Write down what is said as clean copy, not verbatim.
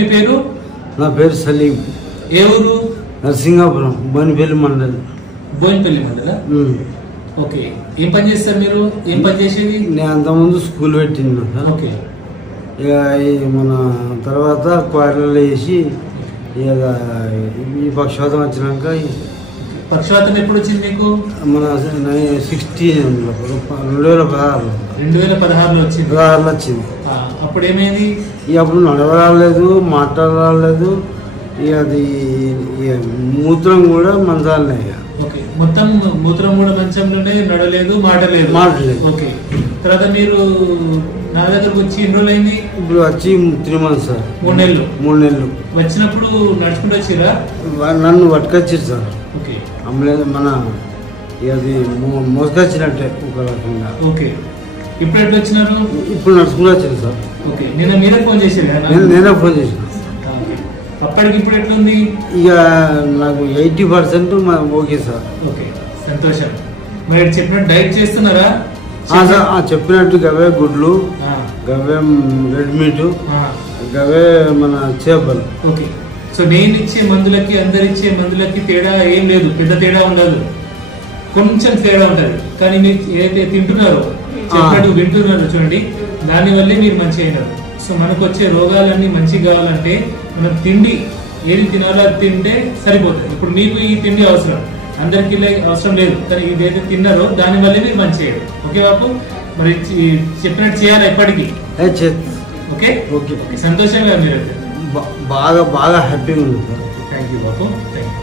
మీ పేరు? నా పేరు సలీం. ఏ ఊరు? నరసింగాపురం, బోయినపల్లి మండలం. బోయినపల్లి మండలం. ఓకే. ఏం పని చేస్తారు మీరు? ఏం పని చేసేది? నేను అంతకుముందు స్కూల్ పెట్టింది సార్. ఓకే. ఇక మన తర్వాత క్వారీలో వేసి ఇక ఈ పక్షవాతం వచ్చినాక. పక్షవాతం ఎప్పుడు వచ్చింది మీకు? మన 2016లో వచ్చింది. 16లో వచ్చింది. అప్పుడు ఏమైంది? ఇక అప్పుడు నడవరాలేదు, మాట్లాడరాలేదు. ఇక అది మూత్రం కూడా మంచాలనే. ఓకే. మొత్తం మూత్రం కూడా మంచంలోనే, నడలేదు, మాటలేదు. ఓకే. తర్వాత మీరు నా దగ్గరకు వచ్చి ఎన్ని రోజులు అయింది? ఇప్పుడు వచ్చి 3 months సార్. 3 నెలలు. 3 నెలలు వచ్చినప్పుడు నడుచుకుంటూ వచ్చిరా? నన్ను పట్టుకొచ్చారు సార్. ఓకే. అమ్మలేదు, మన అది మోసుకొచ్చినట్టే ఒక రకంగా. ఓకే. ఇప్పుడు ఎట్లా వచ్చినారు? ఇప్పుడు నడుచుకుంటూ వచ్చాను సార్. ఓకే. నిన్న మీరే ఫోన్ చేశారు? నేనే ఫోన్ చేసిన. అప్పటికి ఇప్పుడు ఎట్లుంది? ఇక నాకు 80% ఓకే సార్. ఓకే, సంతోషం. మరి చెప్పినట్టు డైట్ చేస్తున్నారా? చెప్పినట్టు గవే గుడ్లు, గవే రెడ్ మీట్, గవే మన చేపలు. ఓకే. సో నేను ఇచ్చే మందులకి అందరిచ్చే మందులకి తేడా ఏం లేదు, పెద్ద తేడా ఉండదు, కొంచెం తేడా ఉంటది. కానీ మీరు ఏదైతే తింటున్నారో, చెప్పినట్టు వింటున్నారో చూడండి, దానివల్లే మీరు మంచి అయినారు. సో మనకు వచ్చే రోగాలన్నీ మంచిగా కావాలంటే మనం తిండి ఏది తినాలో అది తింటే సరిపోతుంది. ఇప్పుడు మీకు ఈ తిండి అవసరం, అందరికి అవసరం లేదు, కానీ ఇదైతే తిన్నారో దానివల్లే మీరు మంచి అయ్యారు. ఓకే బాపు, మరి చెప్పినట్టు చేయాలి ఎప్పటికీ. ఓకే. ఓకే, సంతోషంగా మీరైతే బాగా బాగా హ్యాపీగా ఉంది sir. Thank you Bapu, thank you.